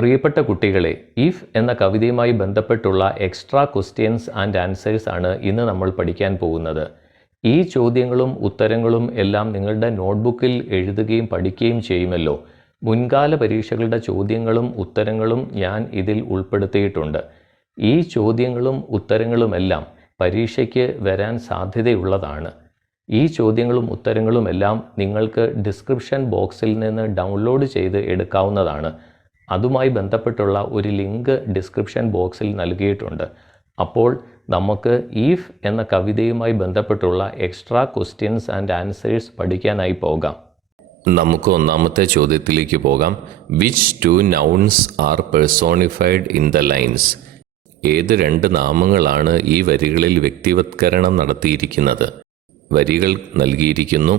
പ്രിയപ്പെട്ട കുട്ടികളെ, ഇഫ് എന്ന കവിതയുമായി ബന്ധപ്പെട്ടുള്ള എക്സ്ട്രാ ക്വസ്റ്റ്യൻസ് ആൻഡ് ആൻസേഴ്സ് ആണ് ഇന്ന് നമ്മൾ പഠിക്കാൻ പോകുന്നത്. ഈ ചോദ്യങ്ങളും ഉത്തരങ്ങളും എല്ലാം നിങ്ങളുടെ നോട്ട്ബുക്കിൽ എഴുതുകയും പഠിക്കുകയും ചെയ്യുമല്ലോ. മുൻകാല പരീക്ഷകളുടെ ചോദ്യങ്ങളും ഉത്തരങ്ങളും ഞാൻ ഇതിൽ ഉൾപ്പെടുത്തിയിട്ടുണ്ട്. ഈ ചോദ്യങ്ങളും ഉത്തരങ്ങളുമെല്ലാം പരീക്ഷയ്ക്ക് വരാൻ സാധ്യതയുള്ളതാണ്. ഈ ചോദ്യങ്ങളും ഉത്തരങ്ങളുമെല്ലാം നിങ്ങൾക്ക് ഡിസ്ക്രിപ്ഷൻ ബോക്സിൽ നിന്ന് ഡൗൺലോഡ് ചെയ്ത് എടുക്കാവുന്നതാണ്. അതുമായി ബന്ധപ്പെട്ടുള്ള ഒരു ലിങ്ക് ഡിസ്ക്രിപ്ഷൻ ബോക്സിൽ നൽകിയിട്ടുണ്ട്. അപ്പോൾ നമുക്ക് ഈഫ് എന്ന കവിതയുമായി ബന്ധപ്പെട്ടുള്ള എക്സ്ട്രാ ക്വസ്റ്റ്യൻസ് ആൻഡ് ആൻസേഴ്സ് പഠിക്കാനായി പോകാം. നമുക്ക് ഒന്നാമത്തെ ചോദ്യത്തിലേക്ക് പോകാം. Which two nouns are personified in the lines? ഏത് രണ്ട് നാമങ്ങളാണ് ഈ വരികളിൽ വ്യക്തിവത്കരണം നടത്തിയിരിക്കുന്നത്? വരികൾ നൽകിയിരിക്കുന്നു.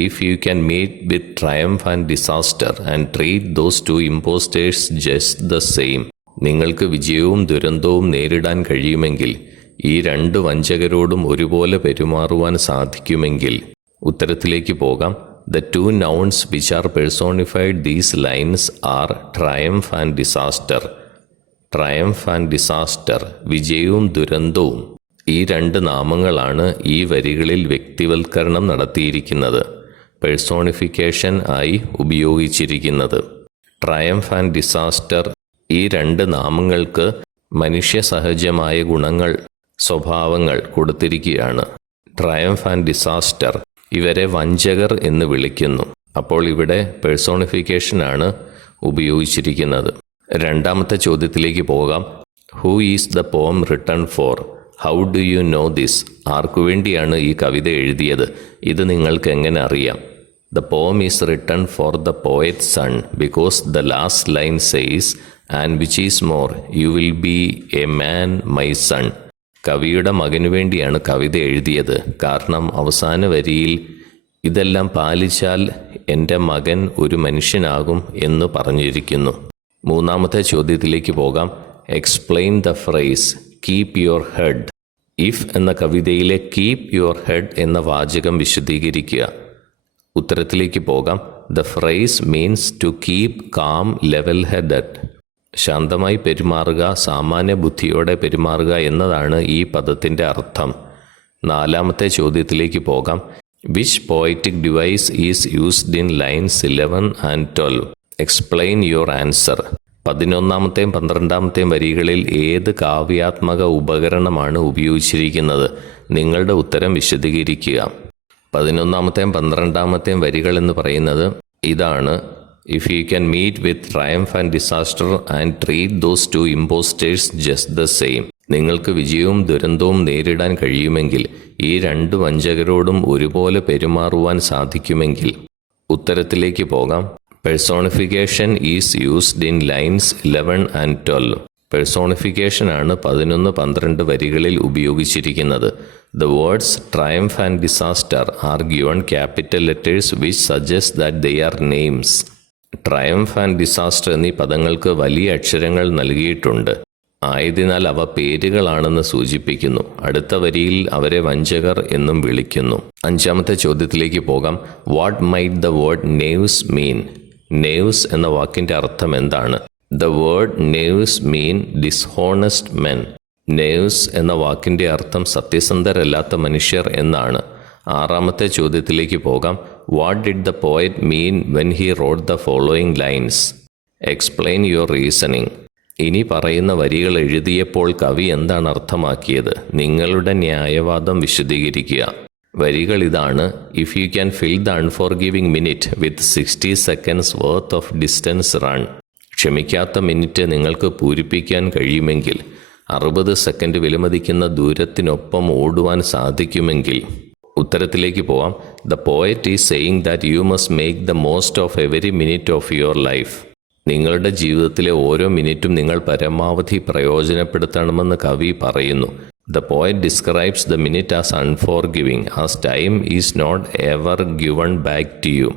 If you can meet with triumph and disaster and treat those two impostors just the same. നിങ്ങൾക്ക് വിജയവും ദുരന്തവും നേരിടാൻ കഴിയുമെങ്കിൽ ഈ രണ്ട് വഞ്ചകരോടും ഒരുപോലെ പെരുമാറുവാൻ സാധിക്കുമെങ്കിൽ. ഉത്തരത്തിലേക്ക് പോകാം. The two nouns which are personified these lines are triumph and disaster. Triumph and disaster, വിജയവും ദുരന്തവും. ഈ രണ്ട് നാമങ്ങളാണ് ഈ വരികളിൽ വ്യക്തിവൽക്കരണം നടത്തിയിരിക്കുന്നത്, പേഴ്സോണിഫിക്കേഷൻ ആയി ഉപയോഗിച്ചിരിക്കുന്നത്. ട്രയംഫ് ആൻഡ് ഡിസാസ്റ്റർ, ഈ രണ്ട് നാമങ്ങൾക്ക് മനുഷ്യസഹജമായ ഗുണങ്ങൾ, സ്വഭാവങ്ങൾ കൊടുത്തിരിക്കുകയാണ്. ട്രയംഫ് ആൻഡ് ഡിസാസ്റ്റർ, ഇവരെ വഞ്ചകർ എന്ന് വിളിക്കുന്നു. അപ്പോൾ ഇവിടെ പേഴ്സോണിഫിക്കേഷനാണ് ഉപയോഗിച്ചിരിക്കുന്നത്. രണ്ടാമത്തെ ചോദ്യത്തിലേക്ക് പോകാം. Who is the poem written four? How do you know this? ആർക്കു വേണ്ടിയാണ് ഈ കവിത എഴുതിയത്? ഇത് നിങ്ങൾക്ക് എങ്ങനെ അറിയാം? The poem is written for the poet son because the last line says and which is more you will be a man my son. കവിയുടെ മകനു വേണ്ടിയാണ് കവിത എഴുതിയത്. കാരണം അവസാന വരിയിൽ ഇതെല്ലാം പാലിച്ചാൽ എൻ്റെ മകൻ ഒരു മനുഷ്യനാകും എന്ന് പറഞ്ഞിരിക്കുന്നു. മൂന്നാമത്തെ ചോദ്യത്തിലേക്ക് പോകാം. Explain the phrase keep your head. If എന്ന കവിതയിലെ കീപ് യുവർ ഹെഡ് എന്ന വാചകം വിശദീകരിക്കുക. ഉത്തരത്തിലേക്ക് പോകാം. The phrase means to keep calm level headed. ശാന്തമായി പെരുമാറുക, സാമാന്യ ബുദ്ധിയോടെ പെരുമാറുക എന്നതാണ് ഈ പദത്തിൻ്റെ അർത്ഥം. നാലാമത്തെ ചോദ്യത്തിലേക്ക് പോകാം. Which poetic device is used in lines 11 and 12? Explain your answer. 11ാമത്തെയും 12ാമത്തെയും വരികളിൽ ഏത് കാവ്യാത്മക ഉപകരണമാണ് ഉപയോഗിച്ചിരിക്കുന്നത്? നിങ്ങളുടെ ഉത്തരം വിശദീകരിക്കുക. 11ാമത്തെയും 12ാമത്തെയും വരികൾ എന്ന് പറയുന്നത് ഇതാണ്. If you can meet with triumph and disaster and treat those two impostors just the same. നിങ്ങൾക്ക് വിജയവും ദുരന്തവും നേരിടാൻ കഴിയുമെങ്കിൽ ഈ രണ്ട് വഞ്ചകരോടും ഒരുപോലെ പെരുമാറുവാൻ സാധിക്കുമെങ്കിൽ. ഉത്തരത്തിലേക്ക് പോകാം. Personification is used in lines 11 and 12. പേഴ്സോണിഫിക്കേഷനാണ് 11, 12 വരികളിൽ ഉപയോഗിച്ചിരിക്കുന്നത്. The words triumph and disaster are given capital letters which suggest that they are names. Triumph and disaster എന്നീ പദങ്ങൾക്ക് വലിയ അക്ഷരങ്ങൾ നൽകിയിട്ടുണ്ട്. ആയതിനാൽ അവ പേരുകളാണെന്ന് സൂചിപ്പിക്കുന്നു. അടുത്ത വരിയിൽ അവരെ വഞ്ചകർ എന്നും വിളിക്കുന്നു. അഞ്ചാമത്തെ ചോദ്യത്തിലേക്ക് പോകാം. What might the word knaves mean? Knaves എന്ന വാക്കിൻ്റെ അർത്ഥം എന്താണ്? The word knaves mean dishonest men. Knaves എന്ന വാക്കിൻ്റെ അർത്ഥം സത്യസന്ധരല്ലാത്ത മനുഷ്യർ എന്നാണ്. ആറാമത്തെ ചോദ്യത്തിലേക്ക് പോകാം. What did the poet mean when he wrote the following lines? Explain your reasoning. ഇനി പറയുന്ന വരികൾ എഴുതിയപ്പോൾ കവി എന്താണ് അർത്ഥമാക്കിയത്? നിങ്ങളുടെ ന്യായവാദം വിശദീകരിക്കുക. വരികൾ ഇതാണ്. If you can fill the unforgiving minute with 60 seconds worth of distance run. ക്ഷമിക്കാത്ത മിനിറ്റ് നിങ്ങൾക്ക് പൂരിപ്പിക്കാൻ കഴിയുമെങ്കിൽ 60 സെക്കൻഡ് വിലമതിക്കുന്ന ദൂരത്തിനൊപ്പം ഓടുവാൻ സാധിക്കുമെങ്കിൽ. ഉത്തരത്തിലേക്ക് പോവാം. The poet is saying that you must make the most of every minute of your life. നിങ്ങളുടെ ജീവിതത്തിലെ ഓരോ മിനിറ്റും നിങ്ങൾ പരമാവധി പ്രയോജനപ്പെടുത്തണമെന്ന് കവി പറയുന്നു. The poet describes the minute as unforgiving as time is not ever given back to you.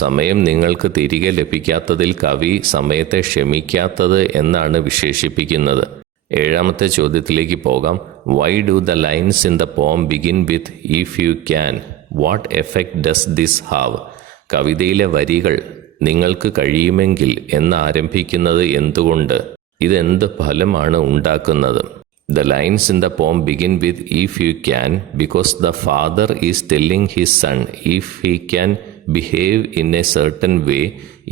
സമയം നിങ്ങൾക്ക് തിരികെ ലഭിക്കാത്തതിൽ കവി സമയത്തെ ക്ഷമിക്കാത്തത് എന്നാണ് വിശേഷിപ്പിക്കുന്നത്. ഏഴാമത്തെ ചോദ്യത്തിലേക്ക് പോകാം. Why do the lines in the poem begin with if you can? What effect does this have? കവിതയിലെ വരികൾ നിങ്ങൾക്ക് കഴിയുമെങ്കിൽ എന്നാരംഭിക്കുന്നത് എന്തുകൊണ്ട്? ഇതെന്ത് ഫലമാണ് ഉണ്ടാക്കുന്നത്? The lines in the poem begin with if you can, because the father is telling his son if he can behave in a certain way,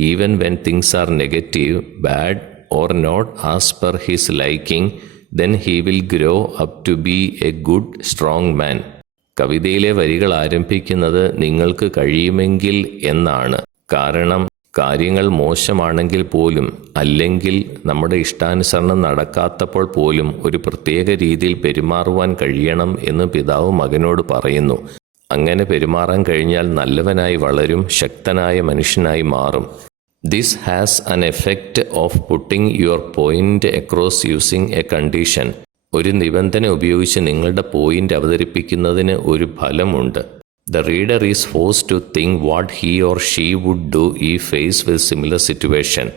even when things are negative, bad, or not as per his liking, then he will grow up to be a good, strong man. കവിതയിലെ വരികൾ ആരംഭിക്കുന്നത് നിങ്ങൾക്ക് കഴിയുമെങ്കിൽ എന്നാണ്. കാരണം കാര്യങ്ങൾ മോശമാണെങ്കിൽ പോലും, അല്ലെങ്കിൽ നമ്മുടെ ഇഷ്ടാനുസരണം നടക്കാത്തപ്പോൾ പോലും ഒരു പ്രത്യേക രീതിയിൽ പെരുമാറുവാൻ കഴിയണം എന്ന് പിതാവ് മകനോട് പറയുന്നു. അങ്ങനെ പെരുമാറാൻ കഴിഞ്ഞാൽ നല്ലവനായി വളരും, ശക്തനായ മനുഷ്യനായി മാറും. This has an effect of putting your point across using a condition. ഒരു നിബന്ധന ഉപയോഗിച്ച് നിങ്ങളുടെ പോയിന്റ് അവതരിപ്പിക്കുന്നതിന് ഒരു ഫലമുണ്ട്. The reader is forced to think what he or she would do if faced with similar situation.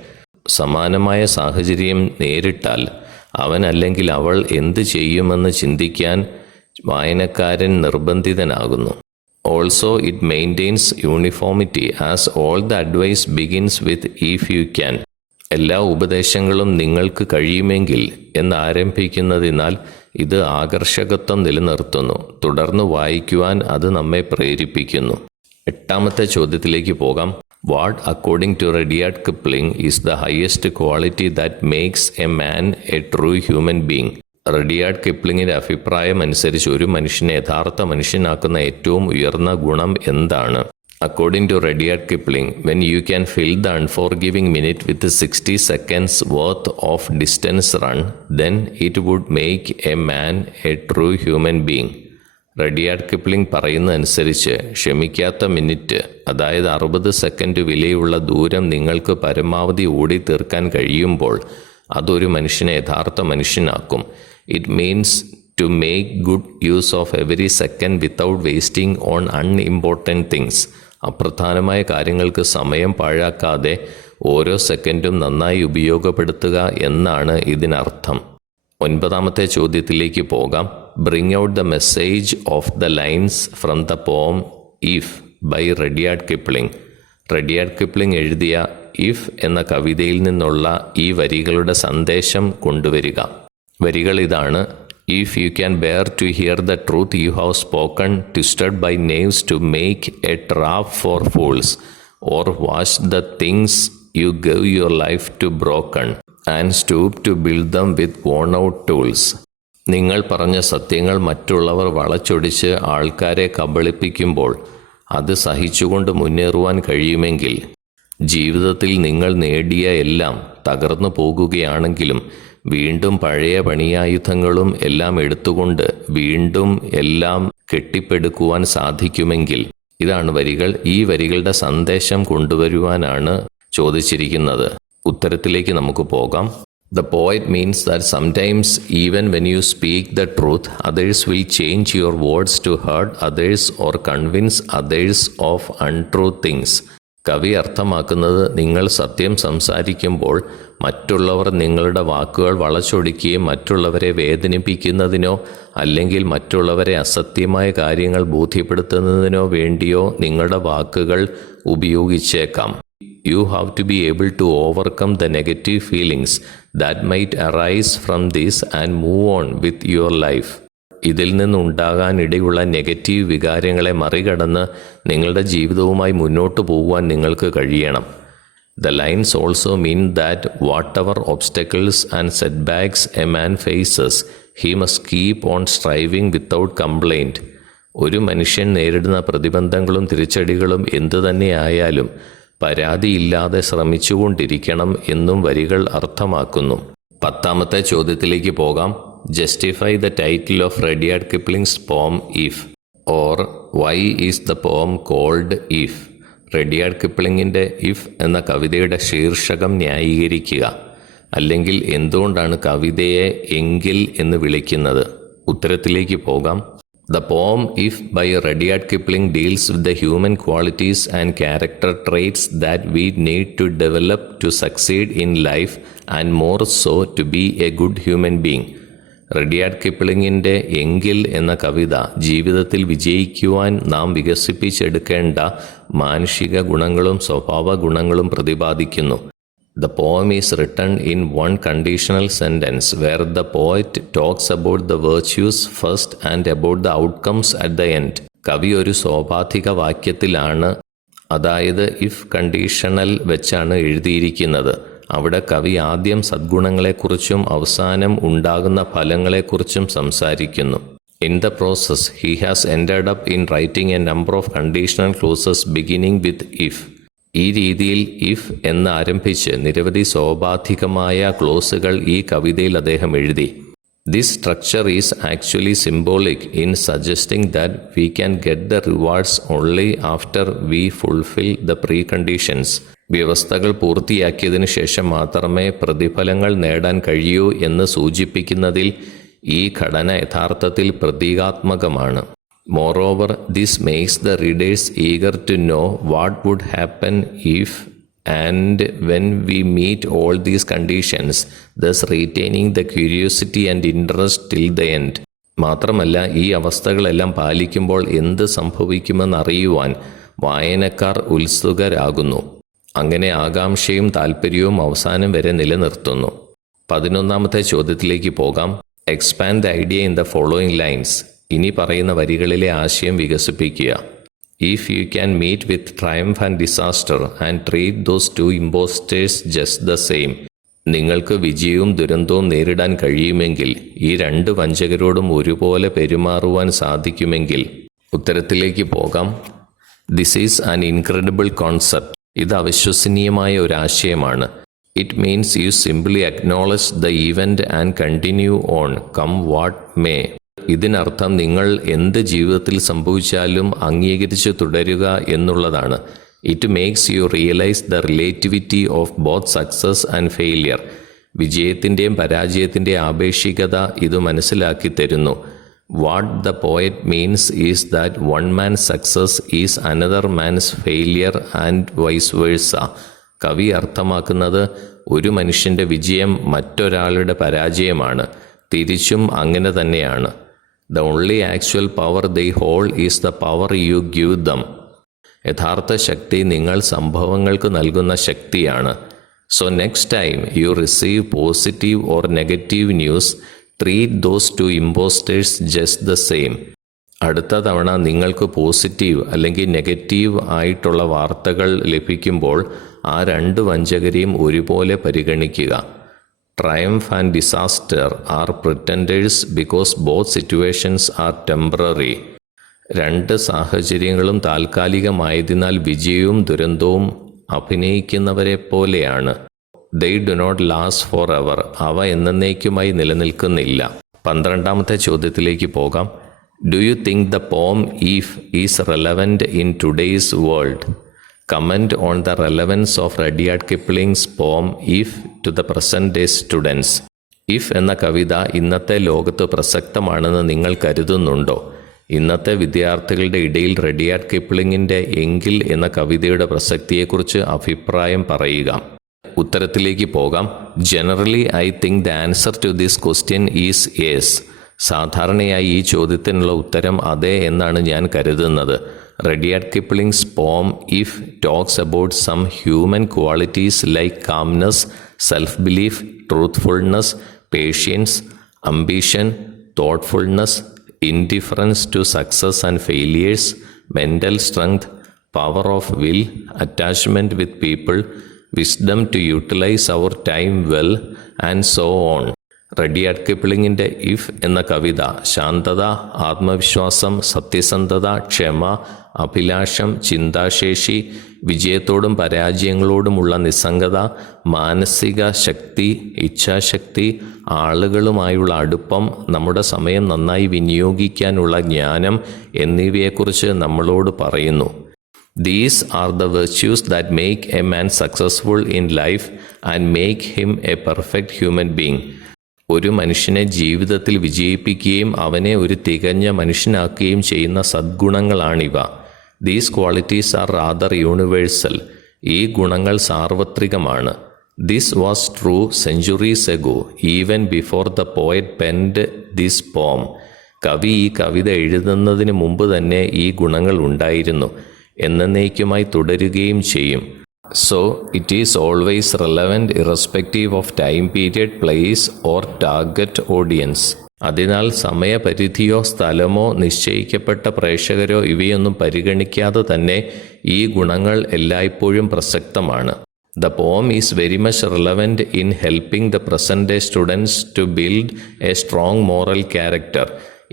സമാനമായ സാഹചര്യം നേരിട്ടാൽ അവൻ അല്ലെങ്കിൽ അവൾ എന്ത് ചെയ്യുമെന്ന് ചിന്തിക്കാൻ വായനക്കാരൻ നിർബന്ധിതനാകുന്നു. Also, it maintains uniformity as all the advice begins with if you can. എല്ലാ ഉപദേശങ്ങളും നിങ്ങൾക്ക് കഴിയുമെങ്കിൽ എന്നാരംഭിക്കുന്നതിനാൽ ഇത് ആകർഷകത്വം നിലനിർത്തുന്നു. തുടർന്ന് വായിക്കുവാൻ അത് നമ്മെ പ്രേരിപ്പിക്കുന്നു. 8ാമത്തെ ചോദ്യത്തിലേക്ക് പോകാം. What, according to Rudyard Kipling, is the highest quality that makes a man a true human being? റഡിയാർഡ് കിപ്ലിങ്ങിൻ്റെ അഭിപ്രായം അനുസരിച്ച് ഒരു മനുഷ്യനെ യഥാർത്ഥ മനുഷ്യനാക്കുന്ന ഏറ്റവും ഉയർന്ന ഗുണം എന്താണ്? According to Rudyard Kipling, when you can fill the unforgiving minute with 60 seconds worth of distance run, then it would make a man a true human being. Rudyard Kipling പറയുന്നതനുസരിച്ച് ക്ഷമിക്കാത്ത മിനിറ്റ്, അതായത് 60 സെക്കൻഡ് വിലയുള്ള ദൂരം നിങ്ങൾക്ക് പരമാവധി ഓടി തീർക്കാൻ കഴിയുമ്പോൾ അതൊരു മനുഷ്യനെ യഥാർത്ഥ മനുഷ്യനാക്കും. It means to make good use of every second without wasting on unimportant things. അപ്രധാനമായ കാര്യങ്ങൾക്ക് സമയം പാഴാക്കാതെ ഓരോ സെക്കൻഡും നന്നായി ഉപയോഗപ്പെടുത്തുക എന്നാണ് ഇതിനർത്ഥം. 9ാമത്തെ ചോദ്യത്തിലേക്ക് പോകാം. Bring out the message of the lines from the poem If by Rudyard Kipling. Rudyard Kipling എഴുതിയ ഇഫ് എന്ന കവിതയിൽ നിന്നുള്ള ഈ വരികളുടെ സന്ദേശം കൊണ്ടുവരിക. വരികൾ ഇതാണ്: If you can bear to hear the truth you have spoken, twisted by knaves to make a trap for fools, or wash the things you gave your life to broken, and stoop to build them with worn out tools. നിങ്ങൾ പറഞ്ഞ സത്യങ്ങൾ മറ്റുള്ളവർ വളച്ചൊടിച്ച് ആൾക്കാരെ കബളിപ്പിക്കുമ്പോൾ അത് സഹിച്ചുകൊണ്ട് മുന്നേറുവാൻ കഴിയുമെങ്കിൽ, ജീവിതത്തിൽ നിങ്ങൾ നേടിയ എല്ലാം തകർന്നു പോകുകയാണെങ്കിലും വീണ്ടും പഴയ പണിയായുധങ്ങളും എല്ലാം എടുത്തുകൊണ്ട് വീണ്ടും എല്ലാം കെട്ടിപ്പടുക്കുവാൻ സാധിക്കുമെങ്കിൽ. ഇതാണ് വരികൾ. ഈ വരികളുടെ സന്ദേശം കൊണ്ടുവരുവാനാണ് ചോദിച്ചിരിക്കുന്നത്. ഉത്തരത്തിലേക്ക് നമുക്ക് പോകാം. The poet means that sometimes even when you speak the truth, others will change your words to hurt others or convince others of untrue things. കവി അർത്ഥമാക്കുന്നത്, നിങ്ങൾ സത്യം സംസാരിക്കുമ്പോൾ മറ്റുള്ളവർ നിങ്ങളുടെ വാക്കുകൾ വളച്ചൊടിക്കുകയും മറ്റുള്ളവരെ വേദനിപ്പിക്കുന്നതിനോ അല്ലെങ്കിൽ മറ്റുള്ളവരെ അസത്യമായ കാര്യങ്ങൾ ബോധ്യപ്പെടുത്തുന്നതിനോ വേണ്ടിയോ നിങ്ങളുടെ വാക്കുകൾ ഉപയോഗിച്ചേക്കാം. You have to be able to overcome the negative feelings that might arise from this and move on with your life. ഇതിൽ നിന്നുണ്ടാകാനിടയുള്ള നെഗറ്റീവ് വികാരങ്ങളെ മറികടന്ന് നിങ്ങളുടെ ജീവിതവുമായി മുന്നോട്ട് പോകുവാൻ നിങ്ങൾക്ക് കഴിയണം. The lines also mean that whatever obstacles and setbacks a man faces, he must keep on striving without complaint. ഒരു മനുഷ്യൻ നേരിടുന്ന പ്രതിബന്ധങ്ങളും തിരിച്ചടികളും എന്തു തന്നെയായാലും പരാതിയില്ലാതെ ശ്രമിച്ചുകൊണ്ടിരിക്കണം എന്നും വരികൾ അർത്ഥമാക്കുന്നു. 10ാമത്തെ ചോദ്യത്തിലേക്ക് പോകാം. Justify the title of Rudyard Kipling's poem If, or why is the poem called If? Rudyard കിപ്ലിങ്ങിൻ്റെ ഇഫ് എന്ന കവിതയുടെ ശീർഷകം ന്യായീകരിക്കുക. അല്ലെങ്കിൽ എന്തുകൊണ്ടാണ് കവിതയെ എങ്കിൽ എന്ന് വിളിക്കുന്നത്? ഉത്തരത്തിലേക്ക് പോകാം. The poem If by Rudyard Kipling deals with the human qualities and character traits that we need to develop to succeed in life and more so to be a good human being. റഡിയാർഡ് കിപ്ലിങ്ങിൻ്റെ എങ്കിൽ എന്ന കവിത ജീവിതത്തിൽ വിജയിക്കുവാൻ നാം വികസിപ്പിച്ചെടുക്കേണ്ട മാനുഷിക ഗുണങ്ങളും സ്വഭാവ ഗുണങ്ങളും പ്രതിപാദിക്കുന്നു. The poem is written in one conditional sentence where the poet talks about the virtues first and about the outcomes at the end. കവി ഒരു സോപാധിക വാക്യത്തിലാണ്, അതായത് ഇഫ് കണ്ടീഷണൽ വെച്ചാണ് എഴുതിയിരിക്കുന്നത്. അവിടെ കവി ആദ്യം സദ്ഗുണങ്ങളെക്കുറിച്ചും അവസാനം ഉണ്ടാകുന്ന ഫലങ്ങളെക്കുറിച്ചും സംസാരിക്കുന്നു. In the process, he has ended up in writing a number of conditional clauses beginning with if. ഈ രീതിയിൽ ഇഫ് എന്ന് ആരംഭിച്ച് നിരവധി സോപാധികമായ ക്ലോസുകൾ ഈ കവിതയിൽ അദ്ദേഹം എഴുതി. This structure is actually symbolic in suggesting that we can get the rewards only after we fulfill the preconditions. വ്യവസ്ഥകൾ പൂർത്തിയാക്കിയതിനു ശേഷം മാത്രമേ പ്രതിഫലങ്ങൾ നേടാൻ കഴിയൂ എന്ന് സൂചിപ്പിക്കുന്നതിൽ ഈ ഘടന യഥാർത്ഥത്തിൽ പ്രതീകാത്മകമാണ്. Moreover, this makes the readers eager to know what would happen if and when we meet all these conditions, thus retaining the curiosity and interest till the end. മാത്രമല്ല, ഈ അവസ്ഥകളെല്ലാം പാലിക്കുമ്പോൾ എന്ത് സംഭവിക്കുമെന്നറിയുവാൻ വായനക്കാർ ഉത്സുകരാകുന്നു. അങ്ങനെ ആകാംക്ഷയും താല്പര്യവും അവസാനം വരെ നിലനിർത്തുന്നു. 11ാമത്തെ ചോദ്യത്തിലേക്ക് പോകാം. Expand the idea in the following lines. ഇനി പറയുന്ന വരികളിലെ ആശയം വികസിപ്പിക്കുക. If you can meet with triumph and disaster and treat those two impostors just the same. നിങ്ങൾക്ക് വിജയവും ദുരന്തവും നേരിടാൻ കഴിയുമെങ്കിൽ, ഈ രണ്ട് വഞ്ചകരോടും ഒരുപോലെ പെരുമാറുവാൻ സാധിക്കുമെങ്കിൽ. ഉത്തരത്തിലേക്ക് പോകാം. This is an incredible concept. ഇത് അവിശ്വസനീയമായ ഒരു ആശയമാണ്. It means you simply acknowledge the event and continue on come what may. ഇതിനർത്ഥം നിങ്ങൾ എന്ത് ജീവിതത്തിൽ സംഭവിച്ചാലും അംഗീകരിച്ച് തുടരുക എന്നുള്ളതാണ്. It makes you realise the relativity of both success and failure. വിജയത്തിൻ്റെയും പരാജയത്തിൻ്റെയും ആപേക്ഷികത ഇത് മനസ്സിലാക്കി തരുന്നു. What the poet means is that one man's success is another man's failure and vice versa. കവി അർത്ഥമാക്കുന്നത് ഒരു മനുഷ്യൻ്റെ വിജയം മറ്റൊരാളുടെ പരാജയമാണ്, തിരിച്ചും അങ്ങനെ തന്നെയാണ്. The only actual power they hold is the power you give them. യഥാർത്ഥ ശക്തി നിങ്ങൾ സംഭവങ്ങൾക്ക് നൽകുന്ന ശക്തിയാണ്. So next time you receive positive or negative news, treat those two impostors just the same. അടുത്ത തവണ നിങ്ങൾക്ക് പോസിറ്റീവ് അല്ലെങ്കിൽ നെഗറ്റീവ് ആയിട്ടുള്ള വാർത്തകൾ ലഭിക്കുമ്പോൾ ആ രണ്ട് വഞ്ചകരെയും ഒരുപോലെ പരിഗണിക്കുക. Triumph and disaster are pretenders because both situations are temporary. രണ്ട് സാഹചര്യങ്ങളും താൽക്കാലികമായതിനാൽ വിജയവും ദുരന്തവും അഭിനയിക്കുന്നവരെ പോലെയാണ്. They do not last forever. അവ എന്നേക്കുമായി നിലനിൽക്കുന്നില്ല. 12ാമത്തെ ചോദ്യത്തിലേക്ക് പോകാം. Do you think the poem If is relevant in today's world? Comment on the relevance of Rudyard Kipling's poem If to the present day students. If എന്ന കവിത ഇന്നത്തെ ലോകത്ത് പ്രസക്തമാണെന്ന് നിങ്ങൾ കരുതുന്നുണ്ടോ? ഇന്നത്തെ വിദ്യാർത്ഥികളുടെ ഇടയിൽ റഡിയാർഡ് കിപ്ലിങ്ങിൻ്റെ എങ്കിൽ എന്ന കവിതയുടെ പ്രസക്തിയെക്കുറിച്ച് അഭിപ്രായം പറയുക. ഉത്തരത്തിലേക്ക് പോകാം. Generally I think the answer to this question is yes. സാധാരണയായി ഈ ചോദ്യത്തിനുള്ള ഉത്തരം അതെ എന്നാണ് ഞാൻ കരുതുന്നത്. Rudyard Kipling's poem If talks about some human qualities like calmness, self-belief, truthfulness, patience, ambition, thoughtfulness, indifference to success and failures, mental strength, power of will, attachment with people, wisdom to utilize our time well, and so on. Rudyard കിപ്ലിങ്ങിൻ്റെ If എന്ന കവിത ശാന്തത, ആത്മവിശ്വാസം, സത്യസന്ധത, ക്ഷമ, അഭിലാഷം, ചിന്താശേഷി, വിജയത്തോടും പരാജയങ്ങളോടുമുള്ള നിസ്സംഗത, മാനസിക ശക്തി, ഇച്ഛാശക്തി, ആളുകളുമായുള്ള അടുപ്പം, നമ്മുടെ സമയം നന്നായി വിനിയോഗിക്കാനുള്ള ജ്ഞാനം എന്നിവയെക്കുറിച്ച് നമ്മളോട് പറയുന്നു. These are the virtues that make a man successful in life and make him a perfect human being. ഒരു മനുഷ്യനെ ജീവിതത്തിൽ വിജയിപ്പിക്കുകയും അവനെ ഒരു തികഞ്ഞ മനുഷ്യനാക്കുകയും ചെയ്യുന്ന സദ്ഗുണങ്ങളാണിവ. These qualities are rather universal. ഈ ഗുണങ്ങൾ സാർവത്രികമാണ്. This was true centuries ago, even before the poet penned this poem. കവി ഈ കവിത എഴുതുന്നതിന് മുമ്പ് തന്നെ ഈ ഗുണങ്ങൾ ഉണ്ടായിരുന്നു, എന്നേക്കുമായി തുടരുകയും ചെയ്യും. So, it is always relevant irrespective of time period, place or target audience. അതിനാൽ സമയപരിധിയോ സ്ഥലമോ നിശ്ചയിക്കപ്പെട്ട പ്രേക്ഷകരോ ഇവയൊന്നും പരിഗണിക്കാതെ തന്നെ ഈ ഗുണങ്ങൾ എല്ലായ്പ്പോഴും പ്രസക്തമാണ്. The poem is very much relevant in helping the present day students to build a strong moral character.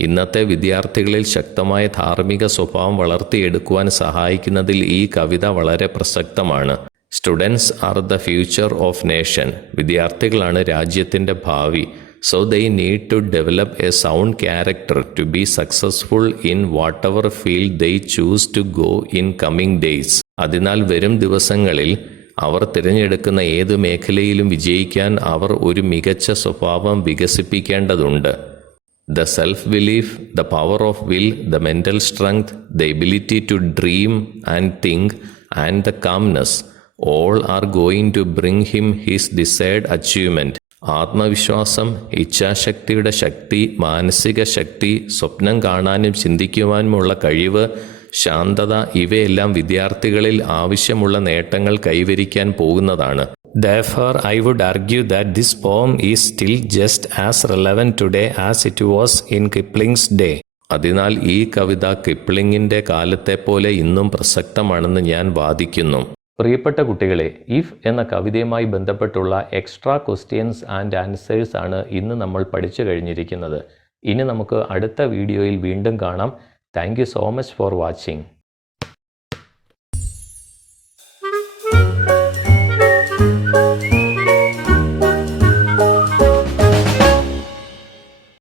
ഇന്നത്തെ വിദ്യാർത്ഥികളിൽ ശക്തമായ ധാർമ്മിക സ്വഭാവം വളർത്തിയെടുക്കുവാൻ സഹായിക്കുന്നതിൽ ഈ കവിത വളരെ പ്രസക്തമാണ്. Students are the future of nation. വിദ്യാർത്ഥികളാണ് രാജ്യത്തിൻ്റെ ഭാവി. So they need to develop a sound character to be successful in whatever field they choose to go in coming days. അതിനാൽ വരും ദിവസങ്ങളിൽ അവർ തിരഞ്ഞെടുക്കുന്ന ഏത് മേഖലയിലും വിജയിക്കാൻ അവർ ഒരു മികച്ച സ്വഭാവം വികസിപ്പിക്കേണ്ടതുണ്ട്. The self-belief, the power of will, the mental strength, the ability to dream and think, and the calmness, all are going to bring him his desired achievement. ആത്മവിശ്വാസം, ഇച്ഛാശക്തിയുടെ ശക്തി, മാനസിക ശക്തി, സ്വപ്നം കാണാനും ചിന്തിക്കുവാനുമുള്ള കഴിവ്, ശാന്തത ഇവയെല്ലാം വിദ്യാർത്ഥികളിൽ ആവശ്യമുള്ള നേട്ടങ്ങൾ കൈവരിക്കാൻ പോകുന്നതാണ്. Therefore, I would argue that this poem is still just as relevant today as it was in Kipling's day. അതിനാൽ ഈ കവിത കിപ്ലിങ്ങിൻ്റെ കാലത്തെ പോലെ ഇന്നും പ്രസക്തമാണെന്ന് ഞാൻ വാദിക്കുന്നു. പ്രിയപ്പെട്ട കുട്ടികളെ, ഇഫ് എന്ന കവിതയുമായി ബന്ധപ്പെട്ടുള്ള എക്സ്ട്രാ ക്വസ്റ്റ്യൻസ് ആൻഡ് ആൻസേഴ്സ് ആണ് ഇന്ന് നമ്മൾ പഠിച്ചു കഴിഞ്ഞിരിക്കുന്നത്. ഇനി നമുക്ക് അടുത്ത വീഡിയോയിൽ വീണ്ടും കാണാം. Thank you so much for watching.